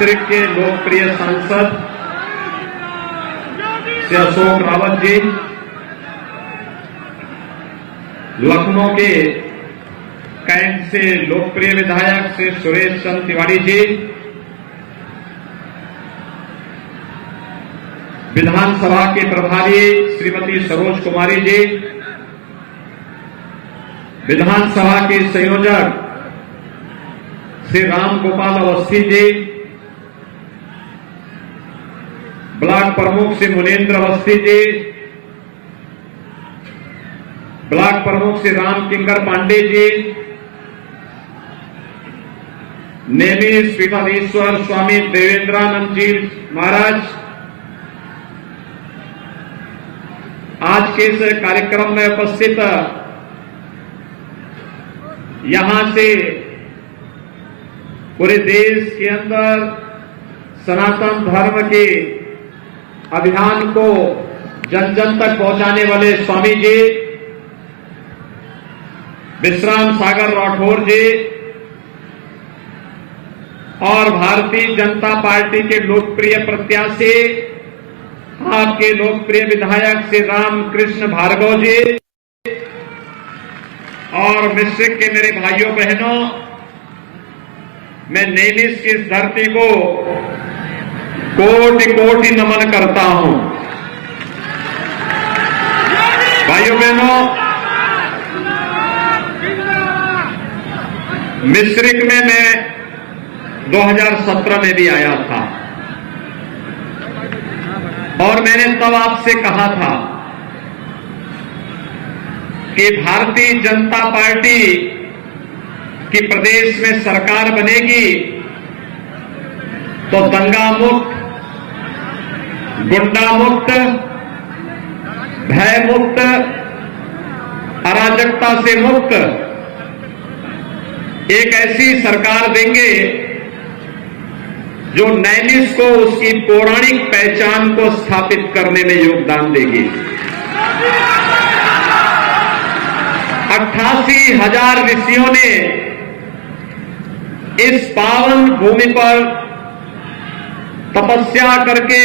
मिश्रिक के लोकप्रिय सांसद श्री अशोक रावत जी, लखनऊ के कैंट से लोकप्रिय विधायक श्री सुरेश चंद्र तिवारी जी, विधानसभा के प्रभारी श्रीमती सरोज कुमारी जी, विधानसभा के संयोजक श्री राम गोपाल अवस्थी जी, ब्लॉक प्रमुख श्री मुनेन्द्र अवस्थी जी, ब्लॉक प्रमुख श्री राम किंकर पांडे जी, नेमिष पीठाधीश्वर स्वामी देवेंद्रानंद जी महाराज, आज के इस कार्यक्रम में उपस्थित यहां से पूरे देश के अंदर सनातन धर्म के अभियान को जन जन तक पहुंचाने वाले स्वामी जी, विश्राम सागर राठौर जी और भारतीय जनता पार्टी के लोकप्रिय प्रत्याशी आपके लोकप्रिय विधायक श्री रामकृष्ण भार्गव जी और मिश्रिक के मेरे भाइयों बहनों, मैं नेमिष की इस धरती को कोटि कोटि नमन करता हूं। भाइयों बहनों, मिश्रिक में मैं 2017 में भी आया था और मैंने तब आपसे कहा था कि भारतीय जनता पार्टी की प्रदेश में सरकार बनेगी तो दंगा मुक्त, गुंडा मुक्त, भय मुक्त, अराजकता से मुक्त एक ऐसी सरकार देंगे जो नैमिष को उसकी पौराणिक पहचान को स्थापित करने में योगदान देगी। 88,000 ऋषियों ने इस पावन भूमि पर तपस्या करके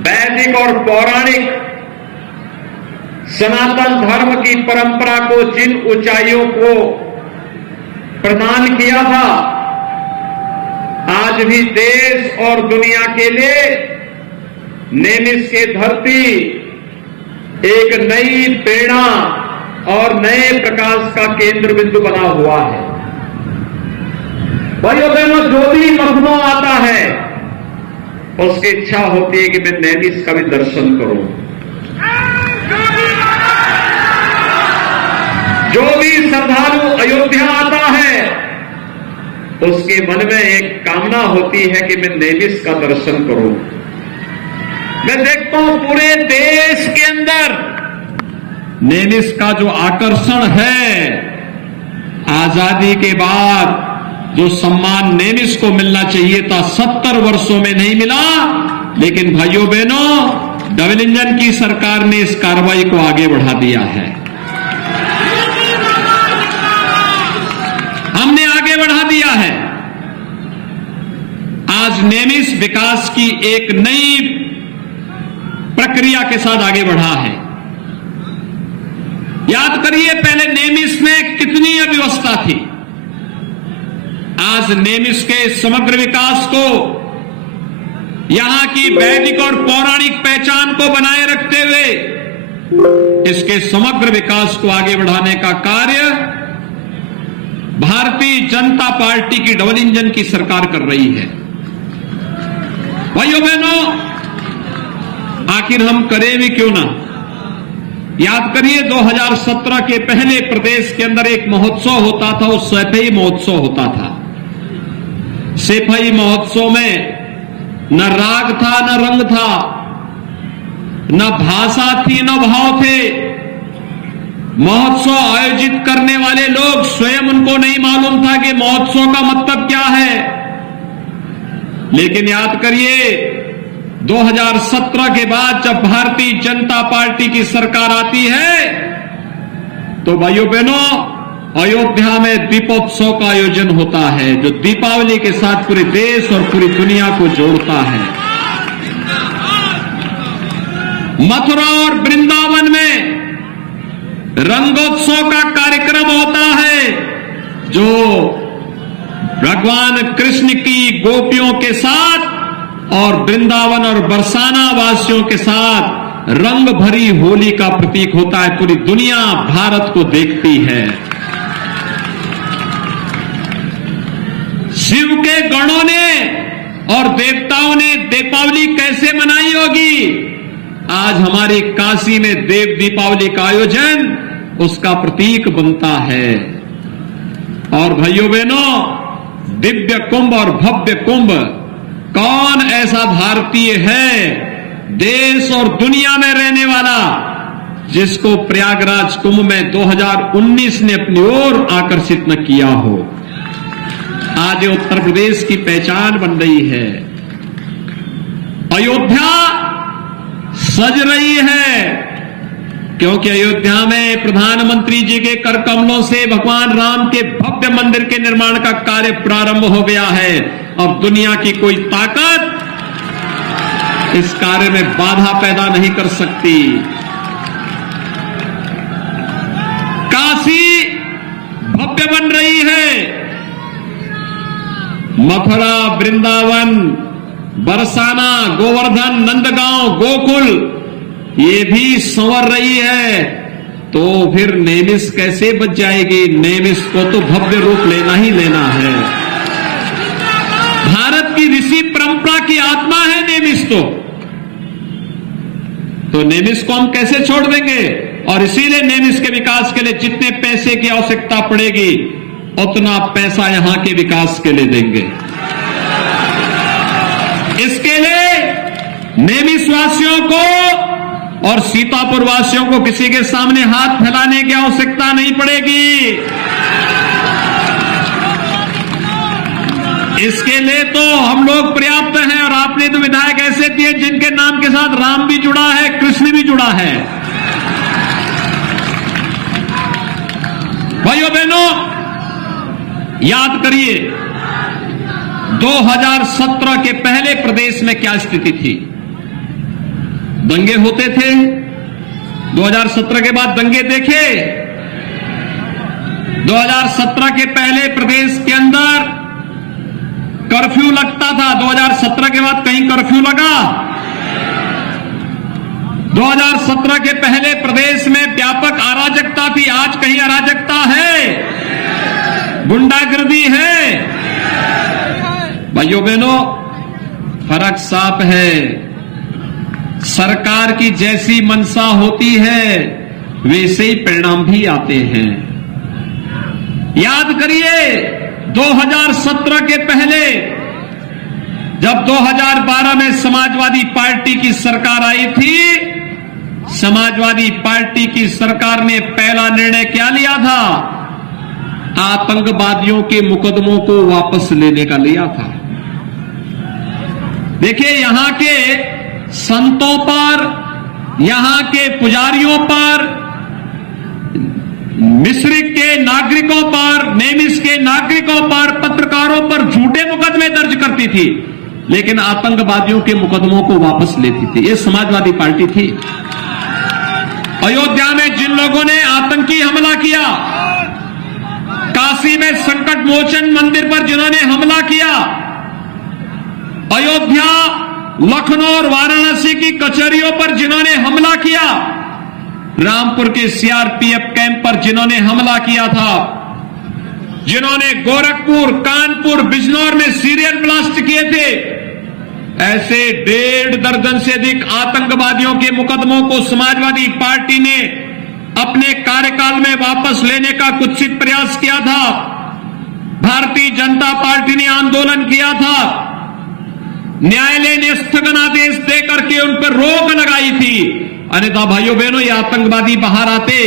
वैदिक और पौराणिक सनातन धर्म की परंपरा को जिन ऊंचाइयों को प्रदान किया था, आज भी देश और दुनिया के लिए नेमिष की धरती एक नई प्रेरणा और नए प्रकाश का केंद्र बिंदु बना हुआ है। भाइयों बहनों, जो भी लखनऊ आता है उसकी इच्छा होती है कि मैं नेमिष का भी दर्शन करूं। जो भी श्रद्धालु अयोध्या आता है उसके मन में एक कामना होती है कि मैं नेमिष का दर्शन करूं। मैं देखता हूं पूरे देश के अंदर नेमिष का जो आकर्षण है, आजादी के बाद जो सम्मान नेमिष को मिलना चाहिए था 70 वर्षों में नहीं मिला। लेकिन भाइयों बहनों, डबल इंजन की सरकार ने इस कार्रवाई को आगे बढ़ा दिया है। हमने आगे बढ़ा दिया है। आज नेमिष विकास की एक नई प्रक्रिया के साथ आगे बढ़ा है। याद करिए, पहले नेमिष में कितनी अव्यवस्था थी। आज नेमिष के समग्र विकास को, यहां की वैदिक और पौराणिक पहचान को बनाए रखते हुए इसके समग्र विकास को आगे बढ़ाने का कार्य भारतीय जनता पार्टी की डबल इंजन की सरकार कर रही है। भाइयों बहनों, आखिर हम करें भी क्यों ना। याद करिए, 2017 के पहले प्रदेश के अंदर एक महोत्सव होता था, वो सैफई महोत्सव होता था। सैफई महोत्सव में न राग था, न रंग था, न भाषा थी, न भाव थे। महोत्सव आयोजित करने वाले लोग स्वयं, उनको नहीं मालूम था कि महोत्सव का मतलब क्या है। लेकिन याद करिए, 2017 के बाद जब भारतीय जनता पार्टी की सरकार आती है तो भाइयों बहनों, अयोध्या में दीपोत्सव का आयोजन होता है, जो दीपावली के साथ पूरे देश और पूरी दुनिया को जोड़ता है। मथुरा और वृंदावन में रंगोत्सव का कार्यक्रम होता है, जो भगवान कृष्ण की गोपियों के साथ और वृंदावन और बरसाना वासियों के साथ रंग भरी होली का प्रतीक होता है। पूरी दुनिया भारत को देखती है। शिव के गणों ने और देवताओं ने दीपावली कैसे मनाई होगी? आज हमारी काशी में देव दीपावली का आयोजन उसका प्रतीक बनता है। और भाइयों बहनों, दिव्य कुंभ और भव्य कुंभ, कौन ऐसा भारतीय है देश और दुनिया में रहने वाला जिसको प्रयागराज कुंभ में 2019 ने अपनी ओर आकर्षित न किया हो? आज उत्तर प्रदेश की पहचान बन रही है। अयोध्या सज रही है, क्योंकि अयोध्या में प्रधानमंत्री जी के कर कमलों से भगवान राम के भव्य मंदिर के निर्माण का कार्य प्रारंभ हो गया है। अब दुनिया की कोई ताकत इस कार्य में बाधा पैदा नहीं कर सकती। काशी भव्य बन रही है। मथुरा, वृंदावन, बरसाना, गोवर्धन, नंदगांव, गोकुल ये भी संवर रही है। तो फिर नेमिष कैसे बच जाएगी? नेमिष को तो भव्य रूप लेना ही लेना है। भारत की ऋषि परंपरा की आत्मा है नेमिष तो नेमिष को हम कैसे छोड़ देंगे? और इसीलिए नेमिष के विकास के लिए जितने पैसे की आवश्यकता पड़ेगी उतना पैसा यहां के विकास के लिए देंगे। इसके लिए नेमिष वासियों को और सीतापुर वासियों को किसी के सामने हाथ फैलाने की आवश्यकता नहीं पड़ेगी। इसके लिए तो हम लोग पर्याप्त हैं। और आपने तो विधायक ऐसे दिए जिनके नाम के साथ राम भी जुड़ा है, कृष्ण भी जुड़ा है। भाइयों बहनों, याद करिए 2017 के पहले प्रदेश में क्या स्थिति थी। दंगे होते थे। 2017 के बाद दंगे देखे। 2017 के पहले प्रदेश के अंदर कर्फ्यू लगता था। 2017 के बाद कहीं कर्फ्यू लगा? 2017 के पहले प्रदेश में व्यापक अराजकता थी। आज कहीं अराजकता है? गुंडागर्दी है? भाइयों बहनों, फर्क साफ है। सरकार की जैसी मंशा होती है वैसे ही परिणाम भी आते हैं। याद करिए 2017 के पहले जब 2012 में समाजवादी पार्टी की सरकार आई थी, समाजवादी पार्टी की सरकार ने पहला निर्णय क्या लिया था? आतंकवादियों के मुकदमों को वापस लेने का लिया था। देखिए, यहां के संतों पर, यहां के पुजारियों पर, मिस्र के नागरिकों पर, नेमिष के नागरिकों पर, पत्रकारों पर झूठे मुकदमे दर्ज करती थी, लेकिन आतंकवादियों के मुकदमों को वापस लेती थी। ये समाजवादी पार्टी थी। अयोध्या में जिन लोगों ने आतंकी हमला किया, काशी में संकट मोचन मंदिर पर जिन्होंने हमला किया, अयोध्या, लखनऊ और वाराणसी की कचहरियों पर जिन्होंने हमला किया, रामपुर के सीआरपीएफ कैंप पर जिन्होंने हमला किया था, जिन्होंने गोरखपुर, कानपुर, बिजनौर में सीरियल ब्लास्ट किए थे, ऐसे 1.5 दर्जन से अधिक आतंकवादियों के मुकदमों को समाजवादी पार्टी ने अपने कार्यकाल में वापस लेने का कुत्सित प्रयास किया था। भारतीय जनता पार्टी ने आंदोलन किया था। न्यायालय ने स्थगनादेश देकर के उन पर रोक लगाई थी। अन्यथा भाइयों बहनों, ये आतंकवादी बाहर आते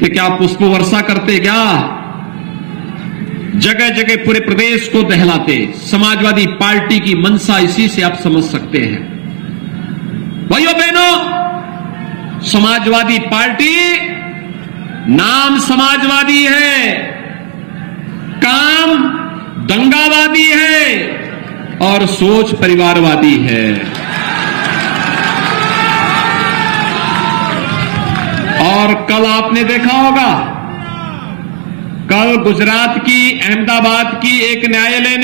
कि क्या पुष्प वर्षा करते? क्या जगह जगह पूरे प्रदेश को दहलाते? समाजवादी पार्टी की मंशा इसी से आप समझ सकते हैं। भाइयों बहनों, समाजवादी पार्टी नाम समाजवादी है, काम दंगावादी है और सोच परिवारवादी है। और कल आपने देखा होगा, कल गुजरात की अहमदाबाद की एक न्यायालय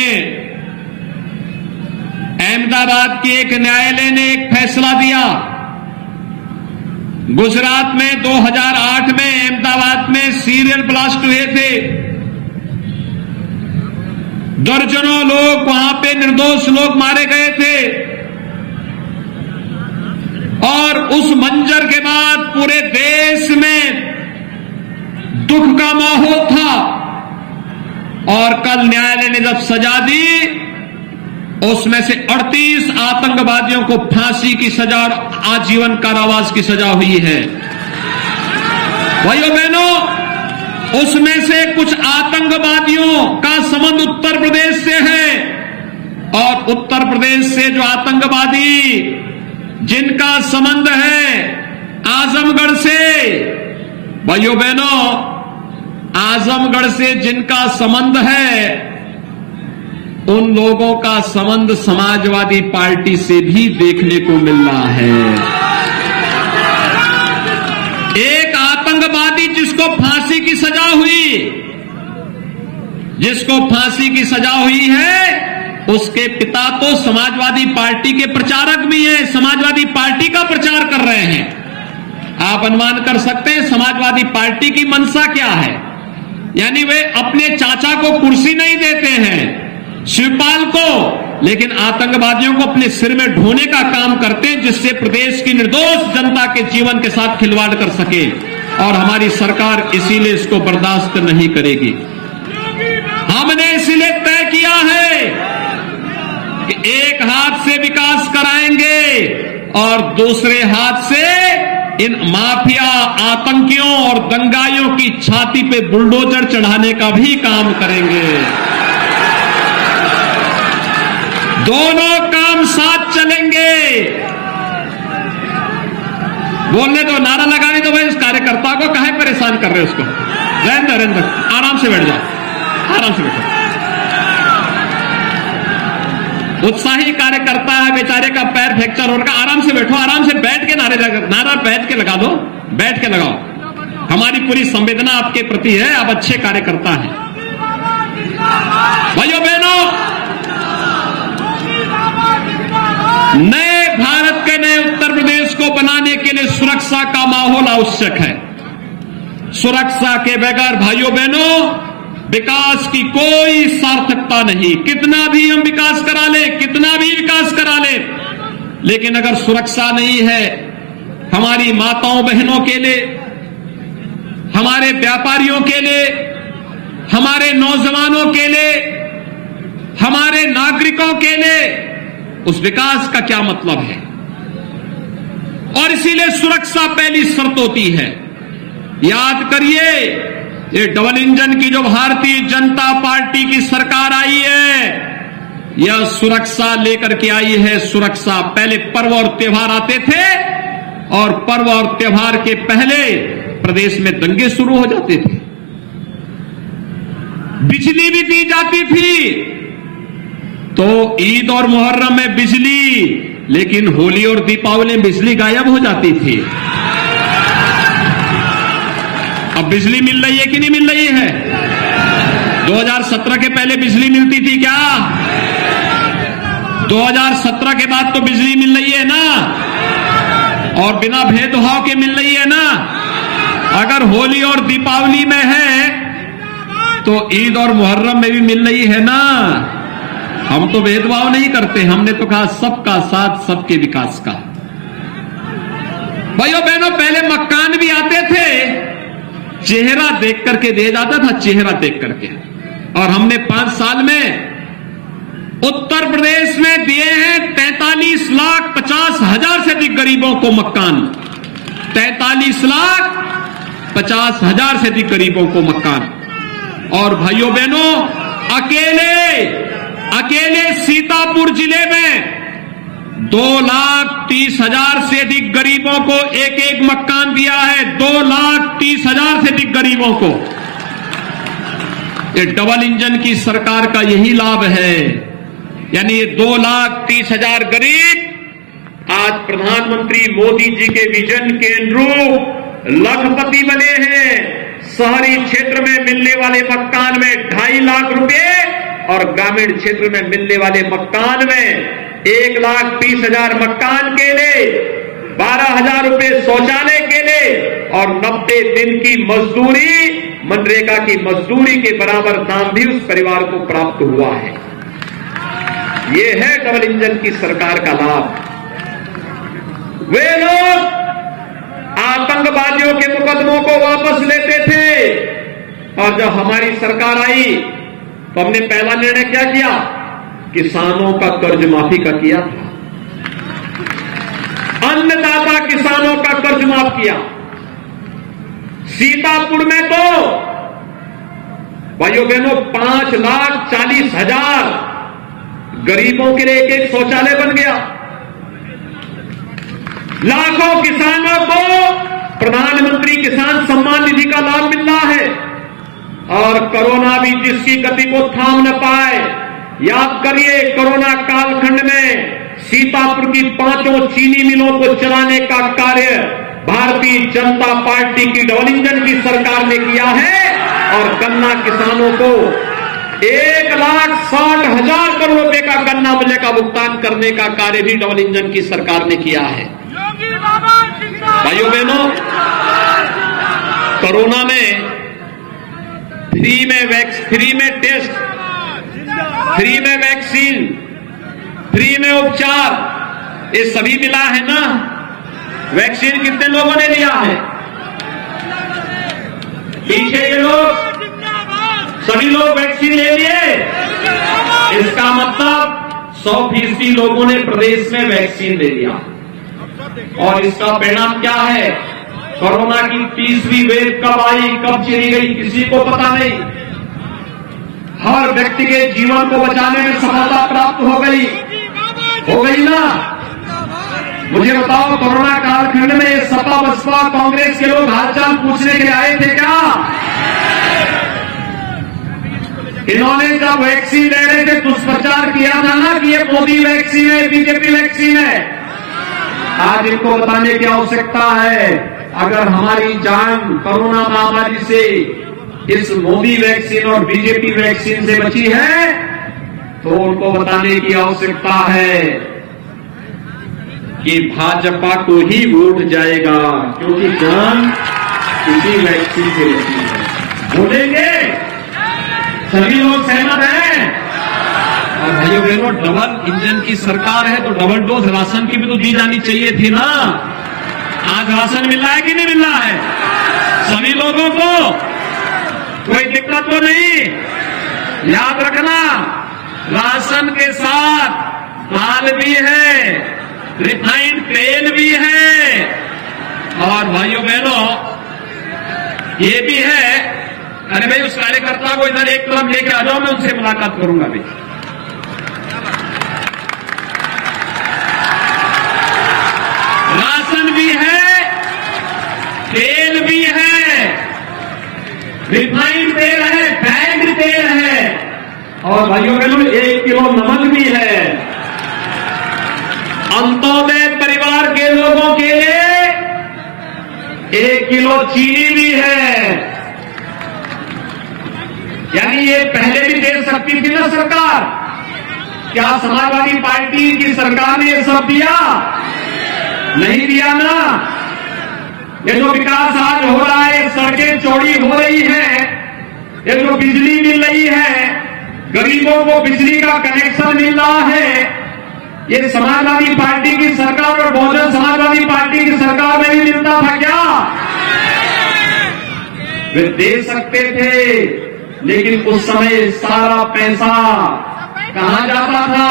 ने एक फैसला दिया। गुजरात में 2008 में अहमदाबाद में सीरियल ब्लास्ट हुए थे। दर्जनों लोग वहां पे निर्दोष लोग मारे गए थे और उस मंजर के बाद पूरे देश में दुख का माहौल था। और कल न्यायालय ने जब सजा दी, उसमें से 38 आतंकवादियों को फांसी की सजा और आजीवन कारावास की सजा हुई है। भाइयों बहनों, उसमें से कुछ आतंकवादियों का संबंध उत्तर प्रदेश से है और उत्तर प्रदेश से जो आतंकवादी जिनका संबंध है आजमगढ़ से, भाइयों बहनों, आजमगढ़ से जिनका संबंध है उन लोगों का संबंध समाजवादी पार्टी से भी देखने को मिल रहा है। एक आतंकवादी जिसको फांसी की सजा हुई है, उसके पिता तो समाजवादी पार्टी के प्रचारक भी हैं, समाजवादी पार्टी का प्रचार कर रहे हैं। आप अनुमान कर सकते हैं समाजवादी पार्टी की मंशा क्या है। यानी वे अपने चाचा को कुर्सी नहीं देते हैं, शिवपाल को, लेकिन आतंकवादियों को अपने सिर में ढोने का काम करते हैं, जिससे प्रदेश की निर्दोष जनता के जीवन के साथ खिलवाड़ कर सके। और हमारी सरकार इसीलिए इसको बर्दाश्त नहीं करेगी। हमने इसीलिए तय किया है कि एक हाथ से विकास कराएंगे और दूसरे हाथ से इन माफिया, आतंकियों और दंगाइयों की छाती पे बुलडोजर चढ़ाने का भी काम करेंगे। दोनों काम साथ चलेंगे। बोलने दो, नारा लगाने दो भाई। इस कार्यकर्ता को काहे परेशान कर रहे हो? उसको रहने दो, आराम से बैठ जाओ, आराम से बैठो। उत्साही कार्यकर्ता है, बेचारे का पैर फ्रैक्चर हो रहा, आराम से बैठो, आराम से बैठ के नारा बैठ के लगा दो, बैठ के लगाओ। हमारी पूरी संवेदना आपके प्रति है, आप अच्छे कार्यकर्ता हैं। भाइयों बहनों, नए भारत के नए उत्तर प्रदेश को बनाने के लिए सुरक्षा का माहौल आवश्यक है। सुरक्षा के बगैर भाइयों बहनों विकास की कोई सार्थकता नहीं। कितना भी हम विकास करा ले, कितना भी विकास करा ले, लेकिन अगर सुरक्षा नहीं है हमारी माताओं बहनों के लिए, हमारे व्यापारियों के लिए, हमारे नौजवानों के लिए, हमारे नागरिकों के लिए, उस विकास का क्या मतलब है? और इसीलिए सुरक्षा पहली शर्त होती है। याद करिए, ये डबल इंजन की जो भारतीय जनता पार्टी की सरकार आई है, यह सुरक्षा लेकर के आई है। सुरक्षा, पहले पर्व और त्योहार आते थे और पर्व और त्योहार के पहले प्रदेश में दंगे शुरू हो जाते थे, बिजली भी दी जाती थी। तो ईद और मुहर्रम में बिजली, लेकिन होली और दीपावली में बिजली गायब हो जाती थी। अब बिजली मिल रही है कि नहीं मिल रही है? 2017 के पहले बिजली मिलती थी क्या? 2017 के बाद तो बिजली मिल रही है ना, और बिना भेदभाव के मिल रही है ना। अगर होली और दीपावली में है तो ईद और मुहर्रम में भी मिल रही है ना। हम तो भेदभाव नहीं करते, हमने तो कहा सबका साथ सबके विकास का। भाइयों बहनों, पहले मकान भी आते थे, चेहरा देख करके दिया जाता था, चेहरा देख करके। और हमने 5 साल में उत्तर प्रदेश में दिए हैं 43,50,000 से अधिक गरीबों को मकान। 43,50,000 से अधिक गरीबों को मकान। और भाइयों बहनों, अकेले सीतापुर जिले में 2,30,000 से अधिक गरीबों को एक एक मकान दिया है। 2,30,000 से अत्यधिक गरीबों को। ये डबल इंजन की सरकार का यही लाभ है। यानी ये 2,30,000 गरीब आज प्रधानमंत्री मोदी जी के विजन के अनुरूप लखपति बने हैं। शहरी क्षेत्र में मिलने वाले मकान में 2.5 लाख रुपए और ग्रामीण क्षेत्र में मिलने वाले मकान में 1,30,000 मकान के लिए, 12,000 रुपए शौचालय के लिए और 90 दिन की मजदूरी, मनरेगा की मजदूरी के बराबर दाम भी उस परिवार को प्राप्त हुआ है। ये है डबल इंजन की सरकार का लाभ। वे लोग आतंकवादियों के मुकदमों को वापस लेते थे और जब हमारी सरकार आई तो हमने पहला निर्णय क्या किया? किसानों का कर्ज माफी का किया था। अन्नदाता किसानों का कर्ज माफ किया। सीतापुर में तो भाइयों बहनों 5,40,000 गरीबों के लिए एक शौचालय बन गया। लाखों किसानों को प्रधानमंत्री किसान सम्मान निधि का लाभ मिल रहा है और कोरोना भी जिसकी गति को थाम न पाए। याद करिए, कोरोना कालखंड में सीतापुर की 5 चीनी मिलों को चलाने का कार्य भारतीय जनता पार्टी की डबल इंजन की सरकार ने किया है और गन्ना किसानों को 1,60,000 करोड़ रुपए का गन्ना मूल्य का भुगतान करने का कार्य भी डबल इंजन की सरकार ने किया है। भाइयों बहनों, कोरोना में फ्री में टेस्ट, फ्री में वैक्सीन, फ्री में उपचार, ये सभी मिला है ना? वैक्सीन कितने लोगों ने लिया है? पीछे के लोग, सभी लोग वैक्सीन ले लिए। इसका मतलब 100% लोगों ने प्रदेश में वैक्सीन ले लिया और इसका परिणाम क्या है? कोरोना की 30वीं वेव कब आई, कब चली गई, किसी को पता नहीं। हर व्यक्ति के जीवन को बचाने में सफलता प्राप्त हो गई ना? मुझे बताओ, कोरोना कालखंड में सपा बसपा कांग्रेस के लोग हालचाल पूछने के लिए आए थे क्या? इन्होंने जब वैक्सीन ले रहे थे दुष्प्रचार किया था ना कि ये मोदी वैक्सीन है, बीजेपी वैक्सीन है। आज इनको बताने की आवश्यकता है, अगर हमारी जान कोरोना महामारी से इस मोदी वैक्सीन और बीजेपी वैक्सीन से बची है तो उनको बताने की आवश्यकता है कि भाजपा को ही वोट जाएगा, क्योंकि जान इसी वैक्सीन से बची है। बोलेंगे सभी लोग सहमत हैं? और भाइयों बहनों, डबल इंजन की सरकार है तो डबल डोज राशन की भी तो दी जानी चाहिए थी ना। आज राशन मिल रहा है कि नहीं मिल रहा है सभी लोगों को? कोई दिक्कत तो नहीं। याद रखना, राशन के साथ दाल भी है, रिफाइंड तेल भी है और भाइयों बहनों ये भी है। अरे भाई, उस कार्यकर्ता को इधर एक तरफ लेके आ जाओ, मैं उनसे मुलाकात करूंगा भाई। राशन भी है, तेल भी है, रिफाइंड तेल है, बैग्ड तेल है और भाइयों बहनों 1 किलो नमक भी है। अंत्योदय परिवार के लोगों के लिए 1 किलो चीनी भी है। यानी ये पहले भी दे सकती थी ना सरकार? क्या समाजवादी पार्टी की सरकार ने ये सब दिया? नहीं दिया ना। ये जो विकास आज हो रहा है, सड़कें चौड़ी हो रही है, ये जो बिजली मिल रही है, गरीबों को बिजली का कनेक्शन मिल रहा है, ये समाजवादी पार्टी की सरकार और बहुजन समाजवादी पार्टी की सरकार में भी मिलता था क्या? वे दे सकते थे, लेकिन उस समय सारा पैसा कहां जाता था?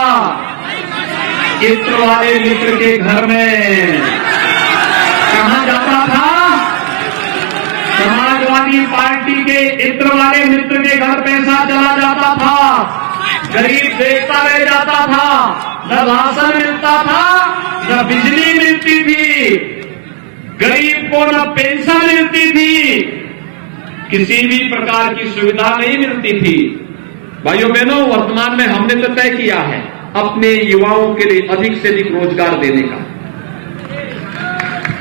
इत्र वाले मित्र के घर में। कहां जाता था? समाजवादी पार्टी के इत्र वाले मित्र के घर पैसा चला जाता था। गरीब देखता रह जाता था, न राशन मिलता था, न बिजली मिलती थी, गरीब को न पेंशन मिलती थी। किसी भी प्रकार की सुविधा नहीं मिलती थी। भाइयों बहनों, वर्तमान में हमने तो तय किया है अपने युवाओं के लिए अधिक से अधिक रोजगार देने का।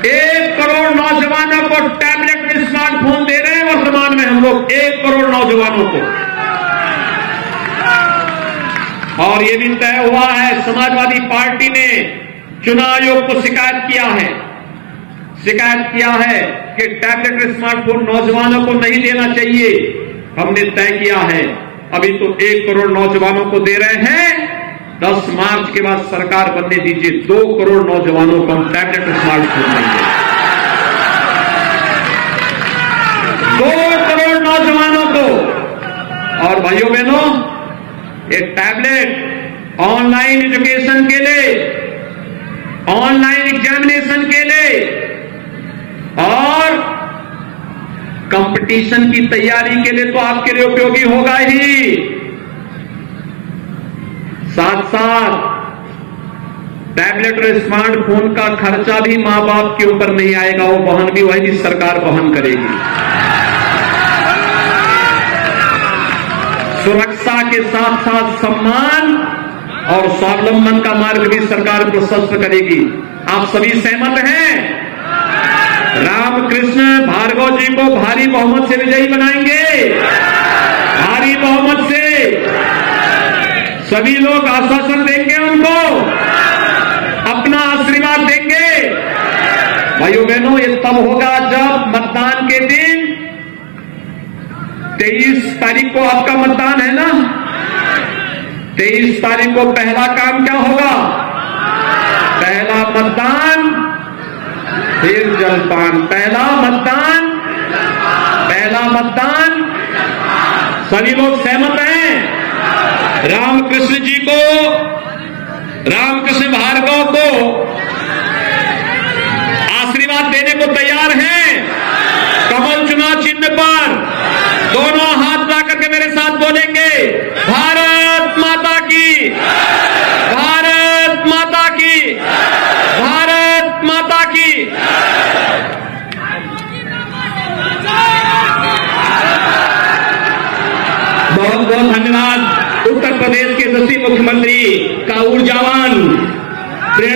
1 करोड़ नौजवानों को टैबलेट में स्मार्टफोन दे रहे हैं वर्तमान में हम लोग, 1 करोड़ नौजवानों को। और ये भी तय हुआ है, समाजवादी पार्टी ने चुनाव आयोग को शिकायत किया है कि टैबलेट और स्मार्टफोन नौजवानों को नहीं देना चाहिए। हमने तय किया है, अभी तो 1 करोड़ नौजवानों को दे रहे हैं, 10 मार्च के बाद सरकार बनने दीजिए, 2 करोड़ नौजवानों को हम टैबलेट और स्मार्टफोन देंगे। 2 करोड़ नौजवानों को। और भाइयों बहनों, ये टैबलेट ऑनलाइन एजुकेशन के लिए, ऑनलाइन एग्जामिनेशन के लिए और कंपटीशन की तैयारी के लिए तो आपके लिए उपयोगी होगा ही। साथ साथ टैबलेट और स्मार्टफोन का खर्चा भी मां बाप के ऊपर नहीं आएगा, वो वहन भी वही सरकार वहन करेगी। सुरक्षा के साथ साथ सम्मान और स्वावलंबन का मार्ग भी सरकार प्रशस्त करेगी। आप सभी सहमत हैं? रामकृष्ण भार्गव जी को भारी बहुमत से विजयी बनाएंगे, भारी बहुमत से। सभी लोग आश्वासन देंगे, उनको अपना आशीर्वाद देंगे। भाइयों बहनों, ये तब होगा जब मतदान के दिन 23 तारीख को आपका मतदान है ना, 23 तारीख को पहला काम क्या होगा? पहला मतदान फिर जलपान, पहला मतदान, पहला मतदान। सभी लोग सहमत हैं? रामकृष्ण जी को, रामकृष्ण भार्गव को आशीर्वाद देने को तैयार हैं? कमल चुनाव चिन्ह पर दोनों हाथ ला करके मेरे साथ बोलेंगे, भारत माता की, भारत माता की, भारत माता की। बहुत बहुत धन्यवाद उत्तर प्रदेश के यशस्वी मुख्यमंत्री का ऊर्जावान